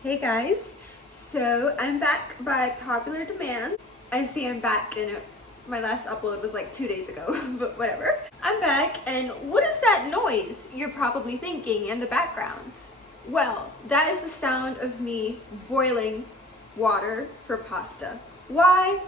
Hey guys, so I'm back by popular demand. I see I'm back and my last upload was like 2 days ago, but whatever. I'm back and what is that noise you're probably thinking in the background? Well, that is the sound of me boiling water for pasta. Why?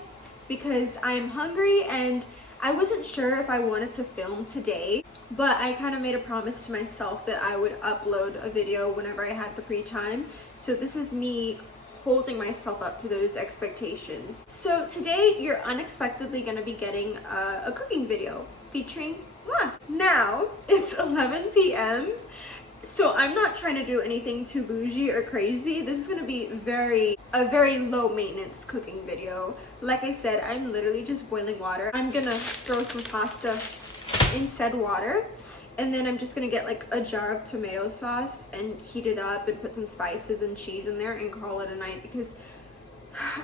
Because I'm hungry and I wasn't sure if I wanted to film today, but I kind of made a promise to myself that I would upload a video whenever I had the free time. So this is me holding myself up to those expectations. So today you're unexpectedly going to be getting a cooking video featuring moi. Now it's 11 p.m. So I'm not trying to do anything too bougie or crazy. This is gonna be a very low maintenance cooking video. Like I said, I'm literally just boiling water. I'm gonna throw some pasta in said water, and then I'm just gonna get like a jar of tomato sauce and heat it up and put some spices and cheese in there and call it a night because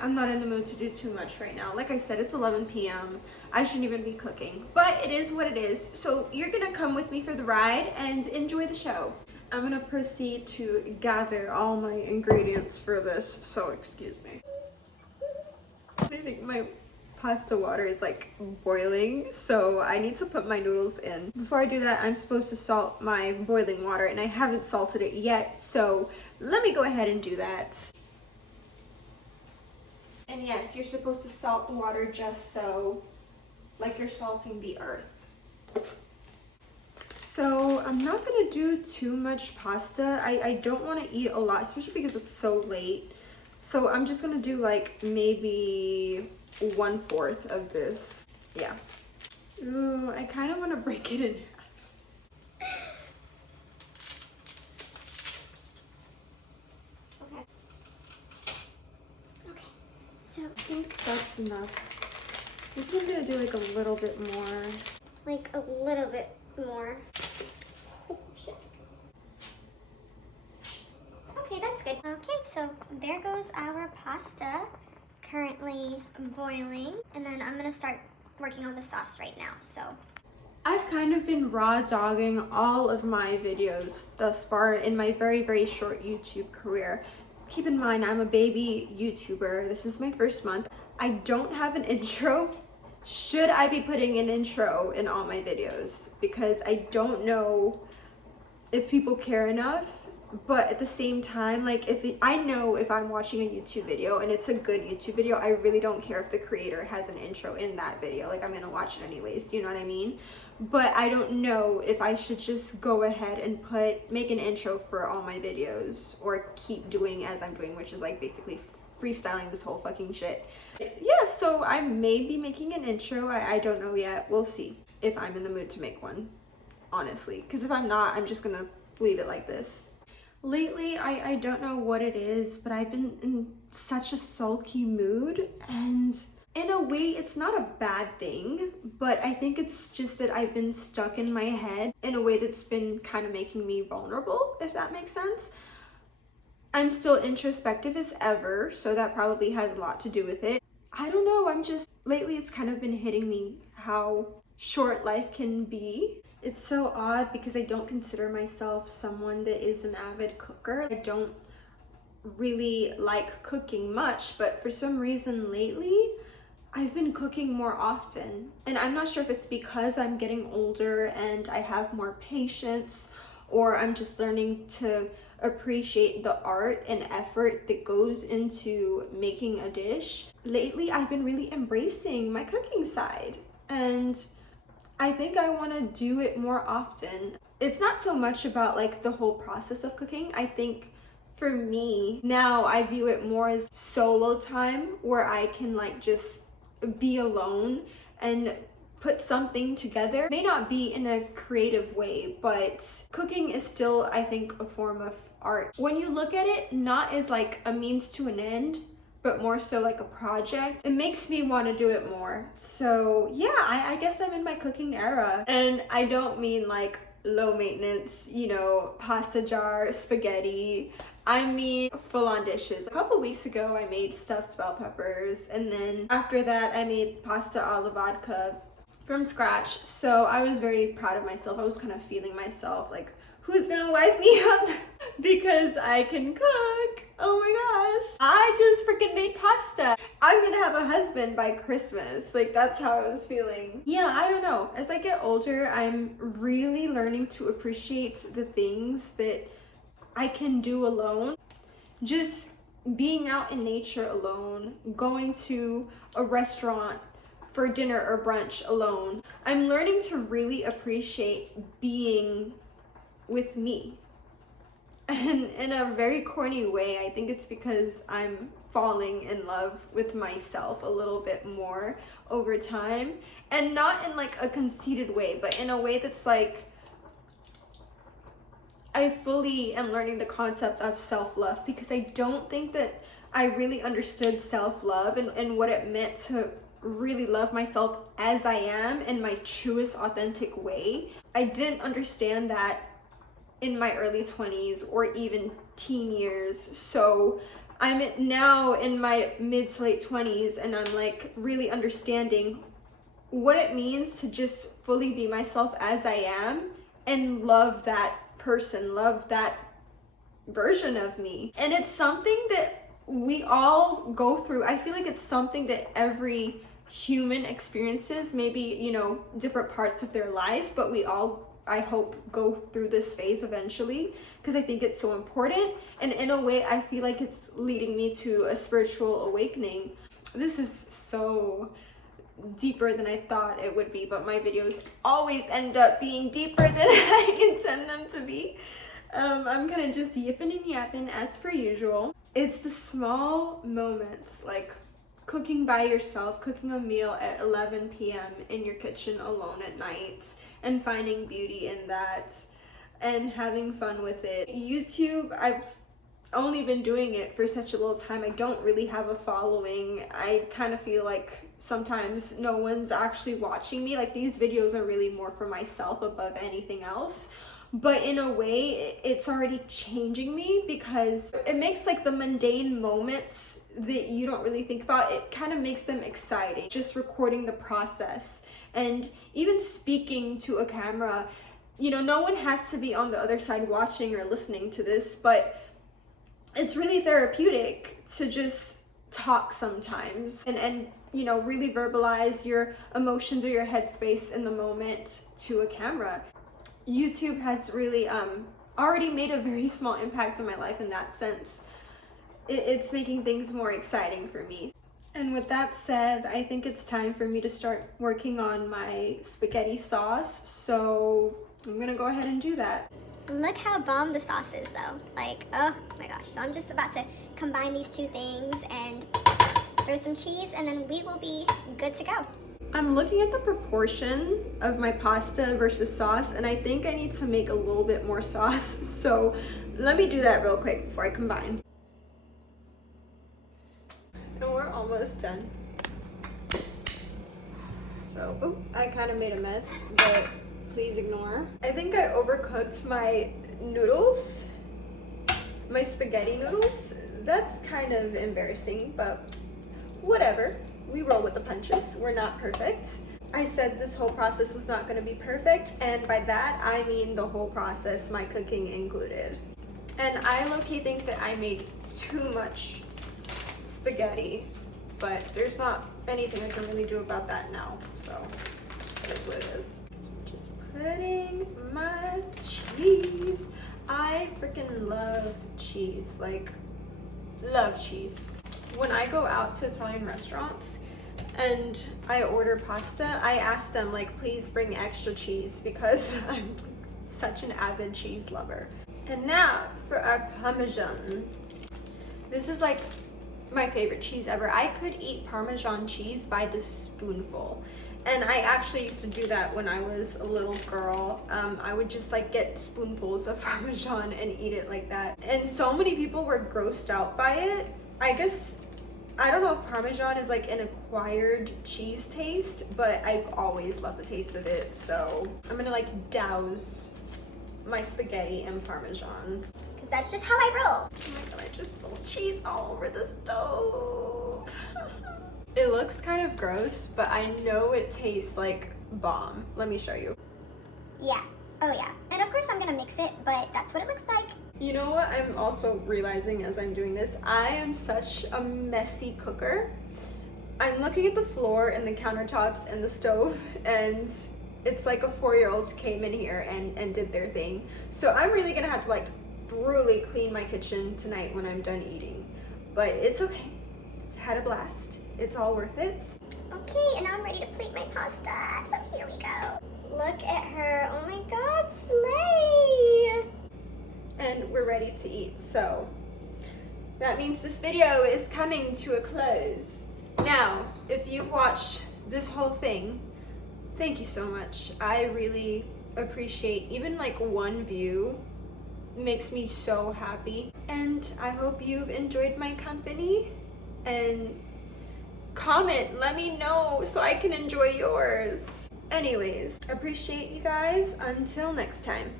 I'm not in the mood to do too much right now. Like I said, it's 11 p.m. I shouldn't even be cooking, but it is what it is. So you're gonna come with me for the ride and enjoy the show. I'm gonna proceed to gather all my ingredients for this, so excuse me. I think my pasta water is like boiling, so I need to put my noodles in. Before I do that, I'm supposed to salt my boiling water and I haven't salted it yet, so let me go ahead and do that. And yes, you're supposed to salt the water just so, like you're salting the earth. So I'm not gonna do too much pasta. I don't want to eat a lot, especially because it's so late. So I'm just gonna do like maybe 1/4 of this. Yeah. Ooh, I kind of want to break it in half. Okay, so I think that's enough. I think I'm gonna do like a little bit more. like a little bit more. Oh, shit. Okay, that's good. Okay, so there goes our pasta, currently boiling, and then I'm gonna start working on the sauce right now, so. I've kind of been raw dogging all of my videos thus far in my very short YouTube career. Keep in mind, I'm a baby YouTuber. This is my first month. I don't have an intro. Should I be putting an intro in all my videos? Because I don't know if people care enough, but at the same time, like I know if I'm watching a YouTube video and it's a good YouTube video, I really don't care if the creator has an intro in that video. Like I'm gonna watch it anyways, do you know what I mean? But I don't know if I should just go ahead and make an intro for all my videos or keep doing as I'm doing, which is like basically freestyling this whole fucking shit. Yeah, so I may be making an intro. I don't know yet. We'll see if I'm in the mood to make one, honestly. Because if I'm not, I'm just gonna leave it like this. Lately, I don't know what it is, but I've been in such a sulky mood, and in a way, it's not a bad thing, but I think it's just that I've been stuck in my head in a way that's been kind of making me vulnerable, if that makes sense. I'm still introspective as ever, so that probably has a lot to do with it. I don't know, lately it's kind of been hitting me how short life can be. It's so odd because I don't consider myself someone that is an avid cooker. I don't really like cooking much, but for some reason lately, I've been cooking more often. And I'm not sure if it's because I'm getting older and I have more patience, or I'm just learning to appreciate the art and effort that goes into making a dish. Lately, I've been really embracing my cooking side, and I think I want to do it more often. It's not so much about like the whole process of cooking. I think for me, now I view it more as solo time where I can like just be alone and put something together. May not be in a creative way, but cooking is still, I think, a form of art. When you look at it not as like a means to an end, but more so like a project, it makes me want to do it more. So yeah, I guess I'm in my cooking era. And I don't mean like low maintenance, you know, pasta jar, spaghetti. I mean full-on dishes. A couple weeks ago I made stuffed bell peppers, and then after that I made pasta alla vodka from scratch. So I was very proud of myself. I was kind of feeling myself like, who's gonna wipe me up because I can cook. Oh husband by Christmas. Like, that's how I was feeling. Yeah, I don't know. As I get older, I'm really learning to appreciate the things that I can do alone. Just being out in nature alone, going to a restaurant for dinner or brunch alone. I'm learning to really appreciate being with me. And in a very corny way, I think it's because I'm falling in love with myself a little bit more over time. And not in like a conceited way, but in a way that's like, I fully am learning the concept of self-love, because I don't think that I really understood self-love and what it meant to really love myself as I am in my truest authentic way. I didn't understand that in my early 20s or even teen years. So I'm now in my mid to late 20s, and I'm like really understanding what it means to just fully be myself as I am and love that person, love that version of me. And it's something that we all go through. I feel like it's something that every human experiences, maybe, you know, different parts of their life, but we all, I hope, go through this phase eventually, because I think it's so important. And in a way, I feel like it's leading me to a spiritual awakening. This is so deeper than I thought it would be, but my videos always end up being deeper than I intend them to be. I'm kind of just yipping and yapping as per usual. It's the small moments, like cooking by yourself, cooking a meal at 11 p.m. in your kitchen alone at night, and finding beauty in that and having fun with it. YouTube, I've only been doing it for such a little time. I don't really have a following. I kind of feel like sometimes no one's actually watching me. Like, these videos are really more for myself above anything else. But in a way, it's already changing me, because it makes like the mundane moments that you don't really think about, it kind of makes them exciting. Just recording the process and even speaking to a camera, you know, no one has to be on the other side watching or listening to this, but it's really therapeutic to just talk sometimes and you know, really verbalize your emotions or your headspace in the moment to a camera. YouTube has really already made a very small impact on my life in that sense. It's making things more exciting for me. And with that said, I think it's time for me to start working on my spaghetti sauce. So I'm gonna go ahead and do that. Look how bomb the sauce is though. Like, oh my gosh. So I'm just about to combine these two things and throw some cheese, and then we will be good to go. I'm looking at the proportion of my pasta versus sauce, and I think I need to make a little bit more sauce. So let me do that real quick before I combine. And we're almost done. So, oh, I kind of made a mess, but please ignore. I think I overcooked my noodles, my spaghetti noodles. That's kind of embarrassing, but whatever. We roll with the punches. We're not perfect. I said this whole process was not going to be perfect, and by that I mean the whole process, my cooking included. And I low-key think that I made too much spaghetti, but there's not anything I can really do about that now, so it is what it is. Just putting my cheese. I freaking love cheese, like love cheese. When I go out to Italian restaurants and I order pasta, I ask them, like, please bring extra cheese, because I'm such an avid cheese lover. And now for our Parmesan. This is like my favorite cheese ever. I could eat Parmesan cheese by the spoonful. And I actually used to do that when I was a little girl. I would just like get spoonfuls of Parmesan and eat it like that. And so many people were grossed out by it. I guess, I don't know if Parmesan is like an acquired cheese taste, but I've always loved the taste of it. So I'm gonna like douse my spaghetti in Parmesan. Because that's just how I roll. Oh my god, I just spilled cheese all over the stove. It looks kind of gross, but I know it tastes like bomb. Let me show you. Yeah. Oh yeah. And of course I'm gonna mix it, but that's what it looks like. You know what I'm also realizing as I'm doing this? I am such a messy cooker. I'm looking at the floor and the countertops and the stove, and it's like a 4-year-old came in here and did their thing. So I'm really gonna have to like brutally clean my kitchen tonight when I'm done eating. But it's okay. Had a blast. It's all worth it. Okay, and now I'm ready to plate my pasta. So here we go. Look at her. Oh my god, slay! And we're ready to eat. So that means this video is coming to a close. Now, if you've watched this whole thing, thank you so much. I really appreciate even like one view makes me so happy. And I hope you've enjoyed my company, and comment, let me know so I can enjoy yours. Anyways, appreciate you guys. Until next time.